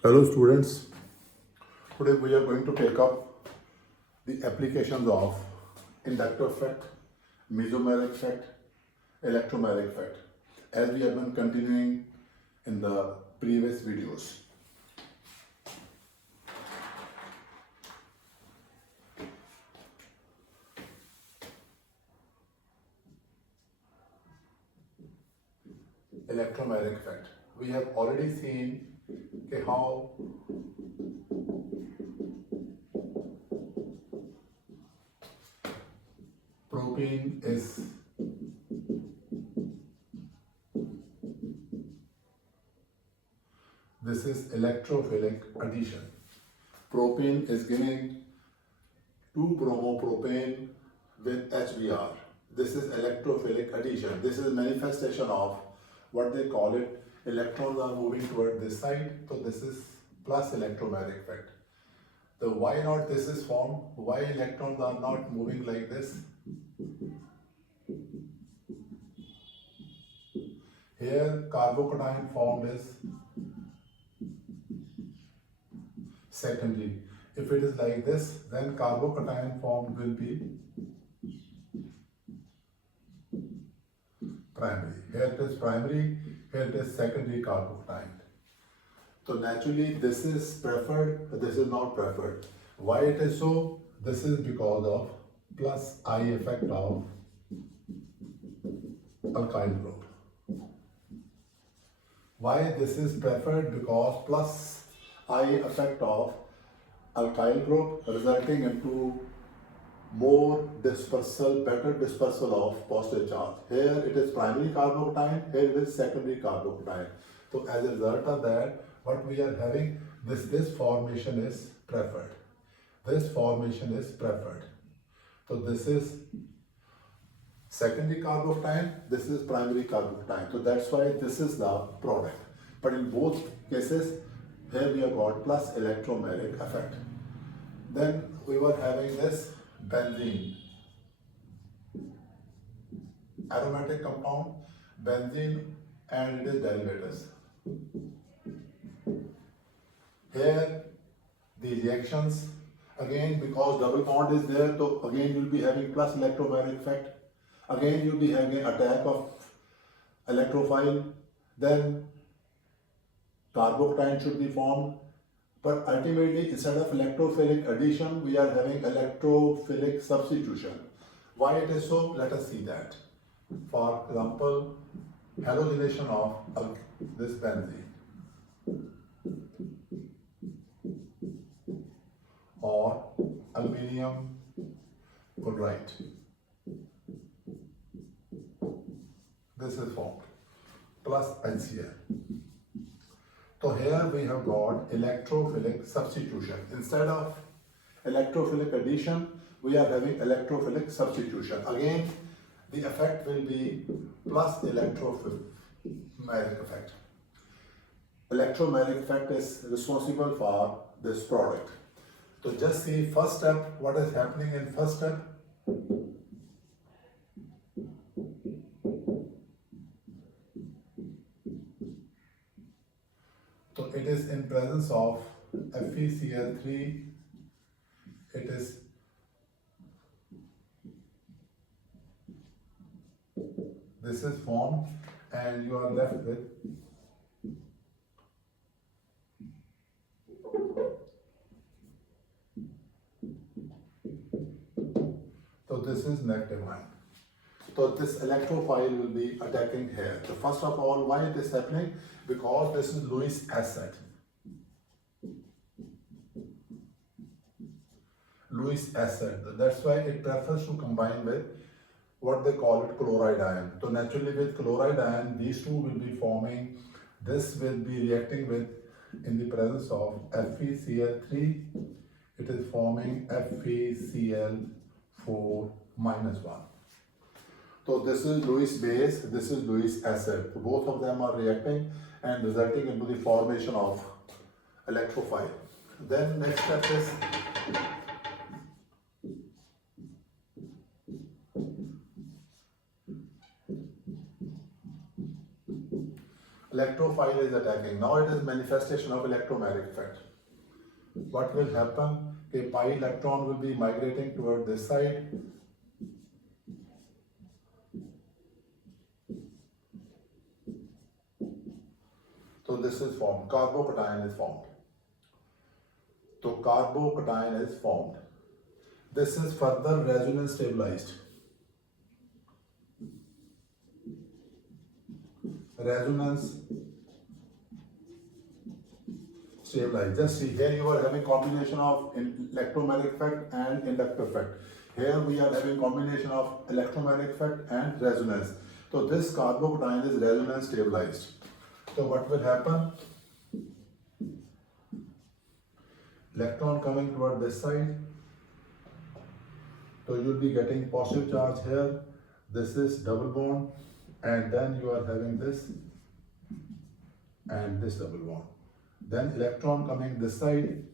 Hello students, today we are going to take up the applications of inductor effect, mesomeric effect, electromeric effect as we have been continuing in the previous videos. Electromeric effect. We have already seen how propane is this is electrophilic addition. Propane is giving 2-bromopropane with HBr. This is electrophilic addition. This is manifestation of what they call it, electrons are moving toward this side, so this is plus electromeric effect. So why not this is formed? Why electrons are not moving like this? Here carbocation formed is secondary. If it is like this, then carbocation formed will be primary. Here it is primary, here it is secondary carbocation. So naturally this is preferred, but this is not preferred. Why it is so? This is because of plus I effect of alkyl group. Why this is preferred? Because plus I effect of alkyl group resulting into more dispersal, better dispersal of positive charge. Here it is primary carbocation, here it is secondary carbocation. So as a result of that, what we are having, this formation is preferred. This formation is preferred. So this is secondary carbocation, this is primary carbocation. So that's why this is the product. But in both cases, here we have got plus electromeric effect. Then we were having this benzene, aromatic compound, benzene, and it is derivatives. Here the reactions, again because double bond is there, so again you will be having plus electromeric effect. Again you will be having attack of electrophile, then carbocation should be formed. But ultimately, instead of electrophilic addition, we are having electrophilic substitution. Why it is so? Let us see that. For example, halogenation of this benzene or aluminium chloride. This is formed plus HCl. So here we have got electrophilic substitution. Instead of electrophilic addition, we are having electrophilic substitution. Again, the effect will be plus electromeric effect. Electromeric effect is responsible for this product. So just see first step, what is happening in first step. So it is in presence of FeCl3, this is formed and you are left with so this is negative ion. So this electrophile will be attacking here. So first of all, why it is happening? Because this is Lewis acid. Lewis acid. That's why it prefers to combine with what they call it chloride ion. So naturally with chloride ion, these two will be forming, this will be reacting with, in the presence of FeCl3, it is forming FeCl4 minus 1. So this is Lewis base, this is Lewis acid. So both of them are reacting and resulting into the formation of electrophile. Then next step is electrophile is attacking. Now it is manifestation of electromagnetic effect. What will happen? A pi electron will be migrating toward this side. So this is formed. Carbocation is formed. So carbocation is formed. This is further resonance stabilized. Resonance stabilized. Just see, here you are having combination of electromagnetic effect and inductive effect. Here we are having combination of electromagnetic effect and resonance. So this carbocation is resonance stabilized. So what will happen? Electron coming toward this side. So you will be getting positive charge here. This is double bond, and then you are having this and this double bond. Then electron coming this side.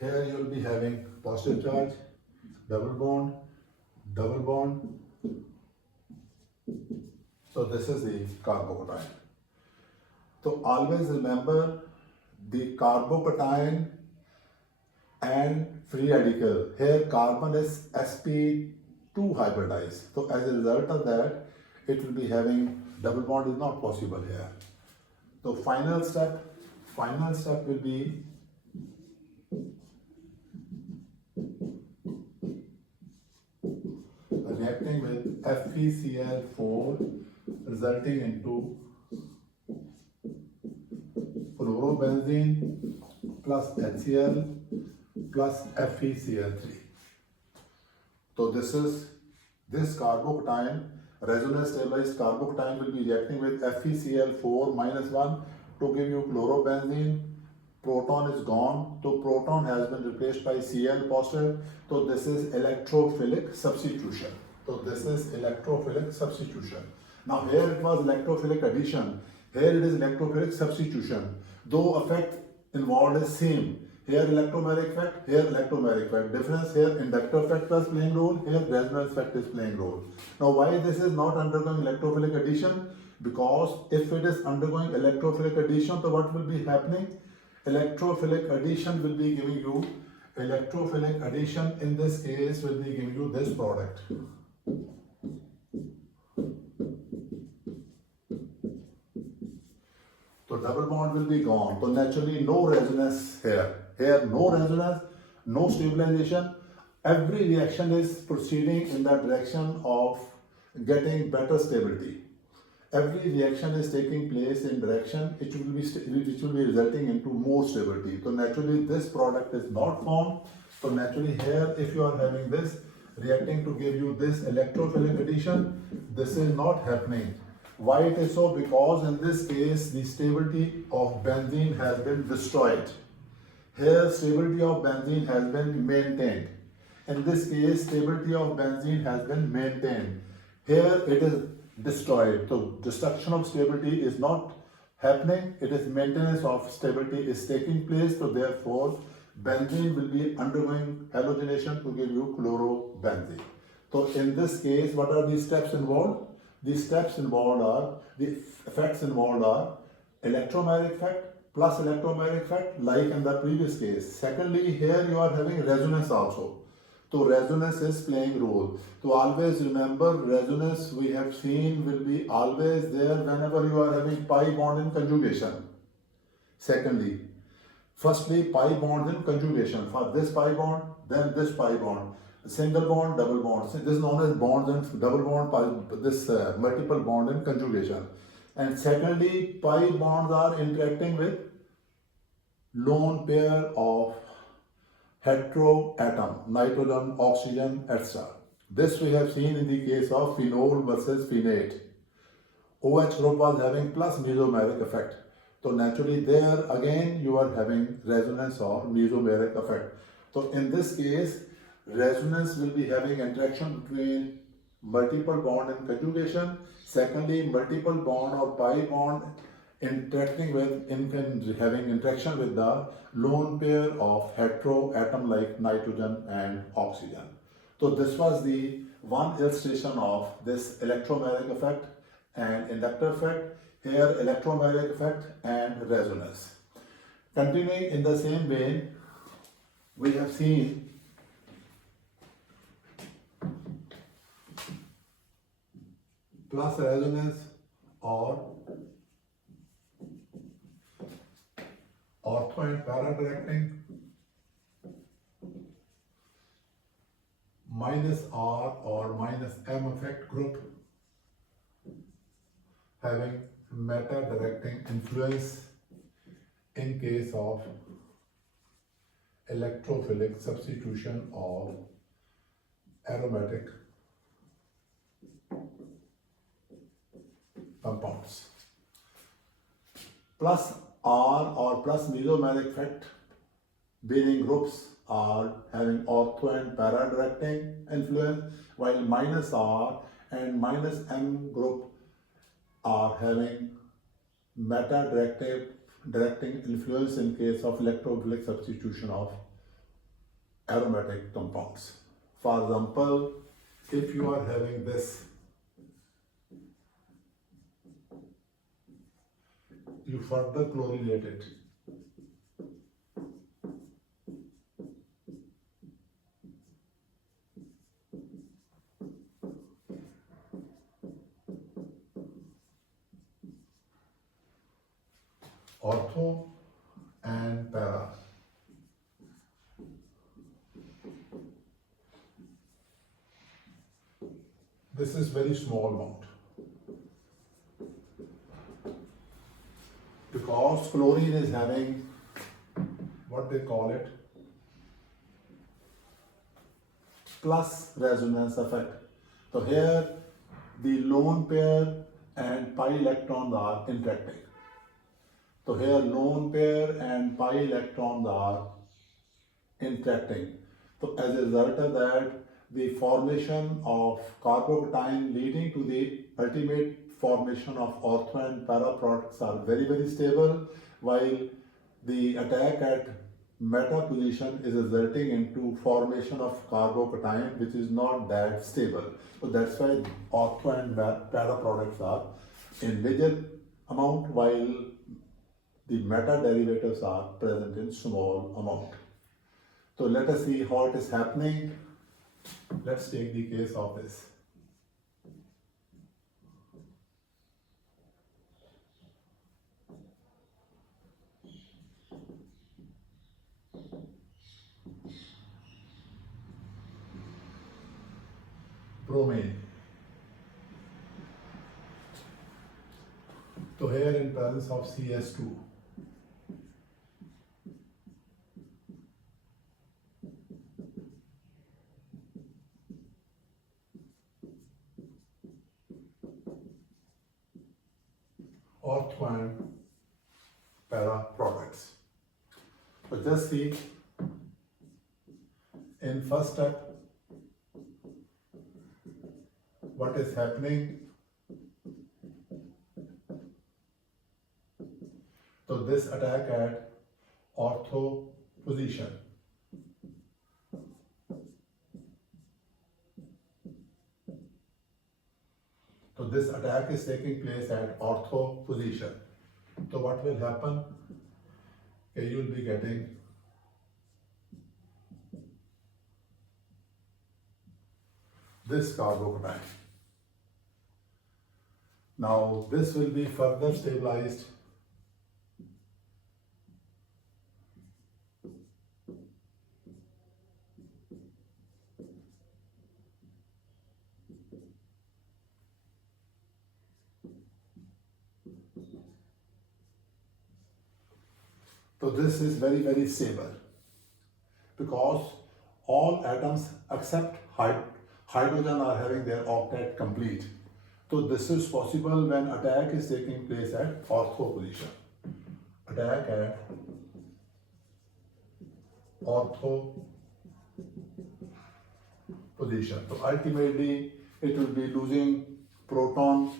Here you will be having positive charge, double bond, double bond. So this is the carbocation. So always remember the carbocation and free radical. Here carbon is sp2 hybridized. So as a result of that, it will be having double bond is not possible here. So final step will be reacting with FeCl4 resulting into fluorobenzene plus HCl plus FeCl3. So this carbocation, resonance stabilized carbocation will be reacting with FeCl4 minus 1 to give you chlorobenzene. Proton is gone, so proton has been replaced by Cl positive. So this is electrophilic substitution. Now here it was electrophilic addition. Here it is electrophilic substitution. Though effect involved is same. Here electromagnetic effect, here electromagnetic effect. Difference here inductive effect was playing role, here resonance effect is playing role. Now why this is not undergoing electrophilic addition? Because if it is undergoing electrophilic addition, so what will be happening? Electrophilic addition will be giving you, electrophilic addition in this case will be giving you this product. So double bond will be gone. So naturally no resonance here. Here no resonance, no stabilization. Every reaction is proceeding in the direction of getting better stability. Every reaction is taking place in direction which will be resulting into more stability. So naturally this product is not formed. So naturally here if you are having this reacting to give you this electrophilic addition, this is not happening. Why it is so? Because in this case the stability of benzene has been destroyed. Here stability of benzene has been maintained. In this case stability of benzene has been maintained. Here it is destroyed. So destruction of stability is not happening. It is maintenance of stability is taking place. So therefore benzene will be undergoing halogenation to give you chlorobenzene. So in this case, what are these steps involved? These steps involved are, the effects involved are electromagnetic effect plus electromagnetic effect like in the previous case. Secondly, here you are having resonance also. So resonance is playing role. So always remember resonance we have seen will be always there whenever you are having pi bond in conjugation. Secondly, firstly pi bonds in conjugation. For this pi bond, then this pi bond. Single bond, double bond. So this is known as bonds and double bond, this multiple bond in conjugation. And secondly, pi bonds are interacting with lone pair of heteroatom, nitrogen, oxygen, etc. This we have seen in the case of phenol versus phenate. OH group was having plus mesomeric effect. So naturally there again you are having resonance or mesomeric effect. So in this case, resonance will be having interaction between multiple bond in conjugation. Secondly, multiple bond or pi bond interacting with, having interaction with the lone pair of heteroatom like nitrogen and oxygen. So this was the one illustration of this electromagnetic effect and inductor effect, here electromagnetic effect and resonance. Continuing in the same vein, we have seen plus resonance or ortho and para directing, minus R or minus M effect group having meta directing influence in case of electrophilic substitution of aromatic compounds. Plus R or plus mesomeric effect bearing groups are having ortho and para directing influence, while minus R and minus M group are having meta directing influence in case of electrophilic substitution of aromatic compounds. For example, if you are having this, you further chlorinate it. Ortho and para. This is very small amount. Because chlorine is having what they call it plus resonance effect. So here the lone pair and pi electrons are interacting. So here lone pair and pi electrons are interacting. So as a result of that, the formation of carbocation leading to the ultimate formation of ortho and para products are very, very stable, while the attack at meta position is resulting into formation of carbocation which is not that stable. So that's why ortho and para products are in bigger amount, while the meta derivatives are present in small amount. So let us see how it is happening. Let's take the case of this. Bromine. So here in presence of CS2. Ortho and para products. So just see in first step what is happening. So this attack at ortho position. So this attack is taking place at ortho position. So what will happen? Okay, you will be getting this carbocation. Now this will be further stabilized so this is very, very stable because all atoms except hydrogen are having their octet complete. So this is possible when attack is taking place at ortho position. Attack at ortho position. So ultimately it will be losing protons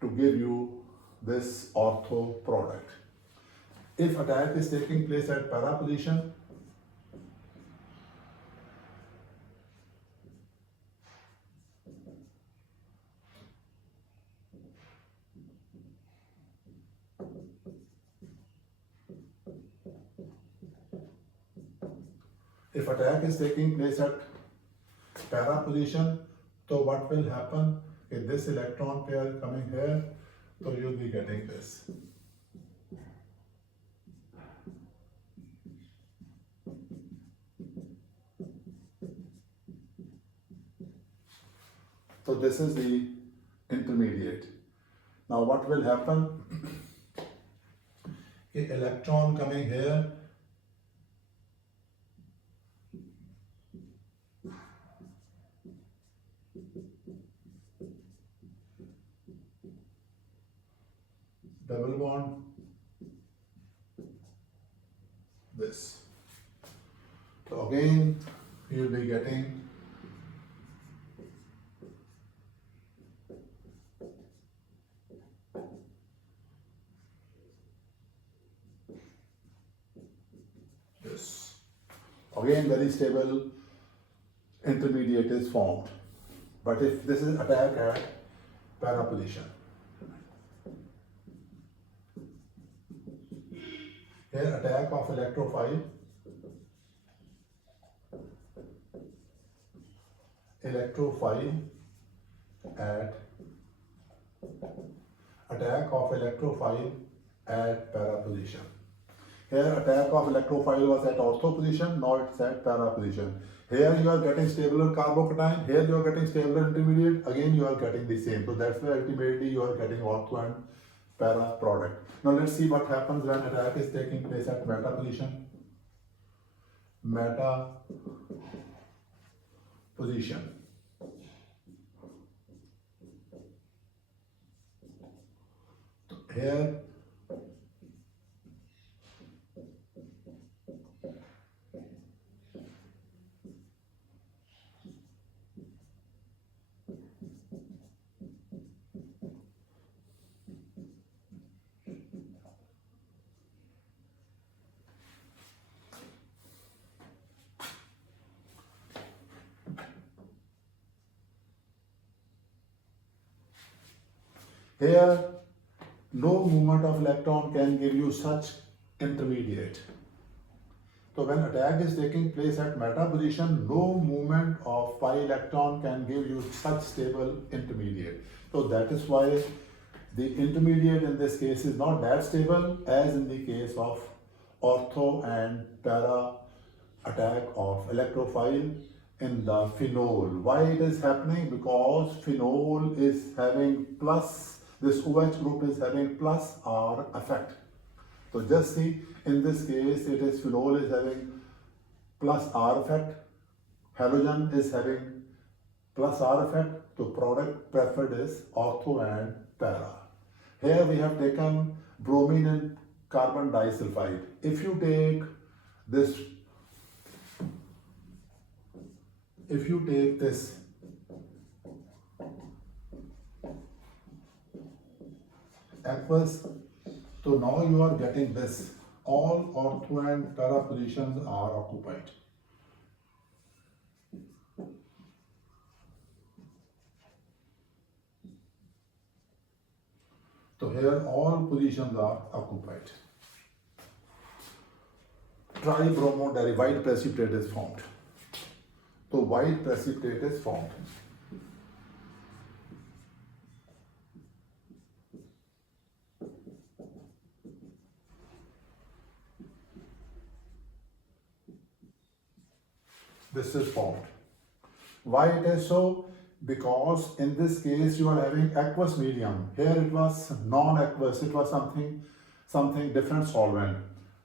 to give you this ortho product. If attack is taking place at para position, if attack is taking place at para position, so what will happen? If this electron pair coming here, so you'll be getting this. So this is the intermediate. Now what will happen? A electron coming here, double bond, this. So again, you'll be getting this. Again, very stable intermediate is formed. But if this is attack at para position, here attack of electrophile at attack of electrophile at para position. Here attack of electrophile was at ortho position, now it's at para position. Here you are getting stable carbocation, here you are getting stable intermediate, again you are getting the same. So that's why ultimately you are getting ortho and para product. Now let's see what happens when attack is taking place at meta position. Meta position. Here Here, no movement of electron can give you such intermediate. So when attack is taking place at meta position, no movement of pi electron can give you such stable intermediate. So that is why the intermediate in this case is not that stable as in the case of ortho and para attack of electrophile in the phenol. Why it is happening? Because phenol is having plus, this OH group is having plus R effect. So just see, in this case it is phenol is having plus R effect, halogen is having plus R effect, so product preferred is ortho and para. Here we have taken bromine and carbon disulfide. If you take this, aqueous, so now you are getting this. All ortho and para positions are occupied. So here all positions are occupied. Tribromo white precipitate is formed. So white precipitate is formed. This is formed. Why it is so? Because in this case you are having aqueous medium. Here it was non-aqueous, it was something different solvent.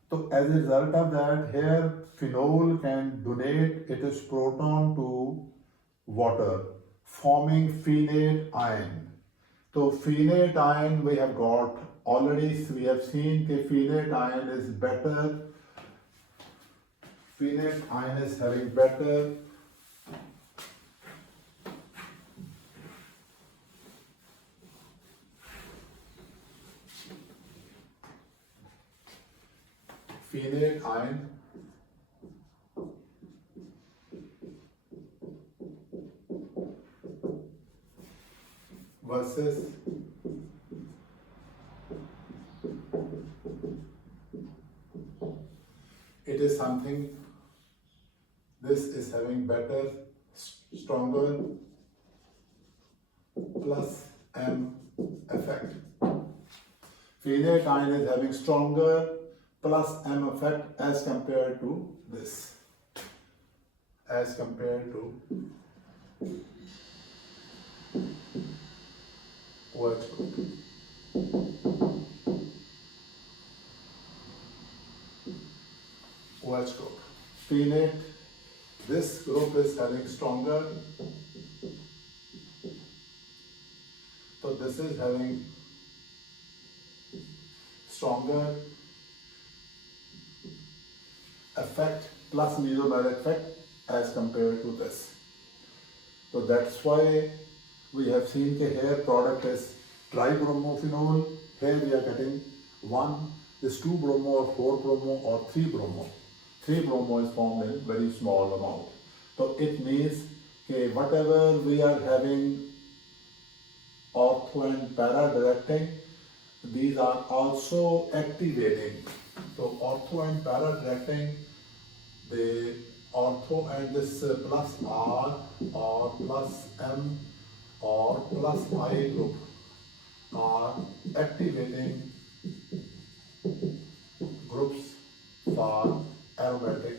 So as a result of that, here phenol can donate its proton to water, forming phenate ion. So phenate ion we have got already, we have seen that phenate ion is better. Phenate ion is having better phenate ion versus it is something this is having better, stronger plus M effect. Phenate ion is having stronger plus M effect as compared to this, as compared to OH group. OH group. Phenate, this group is having stronger, so this is having stronger effect plus mesomeric effect as compared to this. So that's why we have seen that here product is tribromophenol. Here we are getting 2-bromo or 4-bromo or 3-bromo. 3-bromo is formed in very small amount. So it means that whatever we are having ortho and para directing, these are also activating. So ortho and para directing, the ortho and this plus R or plus M or plus I group are activating groups for aromatic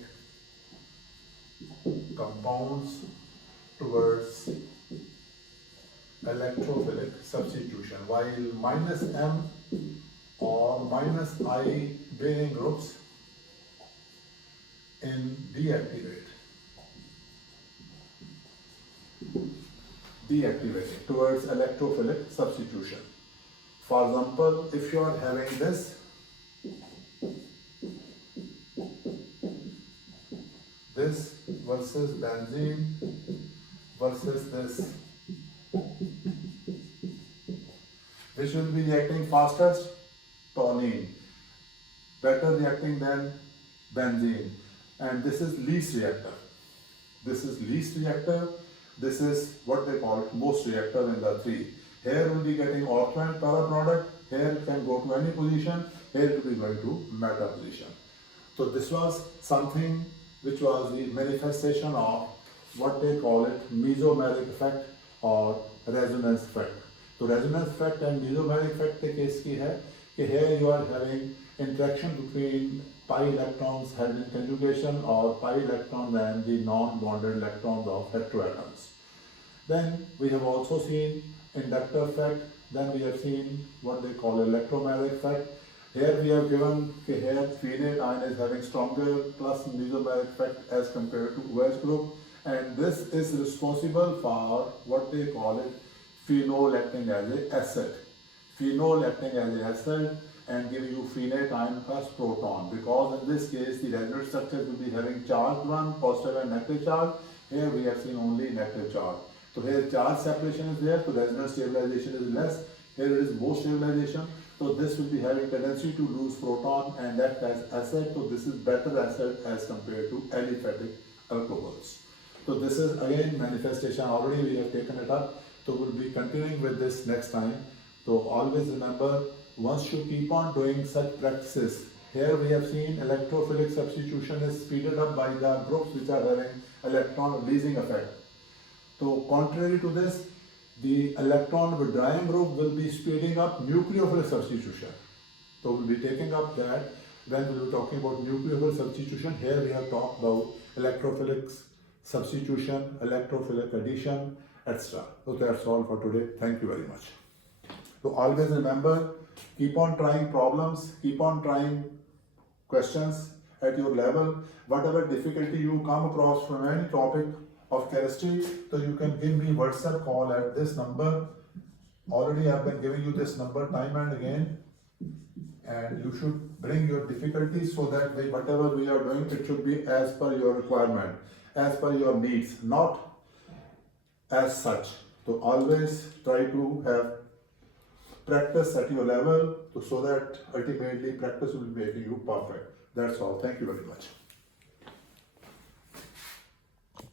compounds towards electrophilic substitution, while minus M or minus I bearing groups in deactivating towards electrophilic substitution. For example, if you are having this, versus benzene versus this, which will be reacting fastest? Toluene, better reacting than benzene, and this is least reactor. This is least reactor. This is what they call most reactor in the three. Here we'll be getting ortho and para product. Here it can go to any position. Here it will be going to meta position. So this was something which was the manifestation of what they call it mesomeric effect or resonance effect. So resonance effect and mesomeric effect के case की है कि here you are having interaction between pi electrons held in conjugation or pi electrons and the non-bonded electrons of heteroatoms. Then we have also seen inductor effect. Then we have seen what they call electromagnetic effect. Here we have given here phenate ion is having stronger plus mesomeric effect as compared to OH group, and this is responsible for what they call it phenol acting as an acid. Phenol acting as an acid and giving you phenate ion plus proton, because in this case the resonance structure will be having charged one, positive and negative charge. Here we have seen only negative charge. So here charge separation is there, so resonance stabilization is less. Here it is more stabilization. So this will be having tendency to lose proton and act as acid. So this is better acid as compared to aliphatic alcohols. So this is again manifestation. Already we have taken it up. So we'll be continuing with this next time. So always remember, once you keep on doing such practices, here we have seen electrophilic substitution is speeded up by the groups which are having electron releasing effect. So contrary to this, the electron withdrawing group will be speeding up nucleophilic substitution. So we'll be taking up that when we were talking about nucleophilic substitution. Here we have talked about electrophilic substitution, electrophilic addition, etc. So that's all for today. Thank you very much. So always remember, keep on trying problems, keep on trying questions at your level. Whatever difficulty you come across from any topic of chemistry, so you can give me WhatsApp call at this number. Already I've been giving you this number time and again, and you should bring your difficulties so that whatever we are doing, it should be as per your requirement, as per your needs, not as such. So always try to have practice at your level, so that ultimately practice will be making you perfect. That's all. Thank you very much.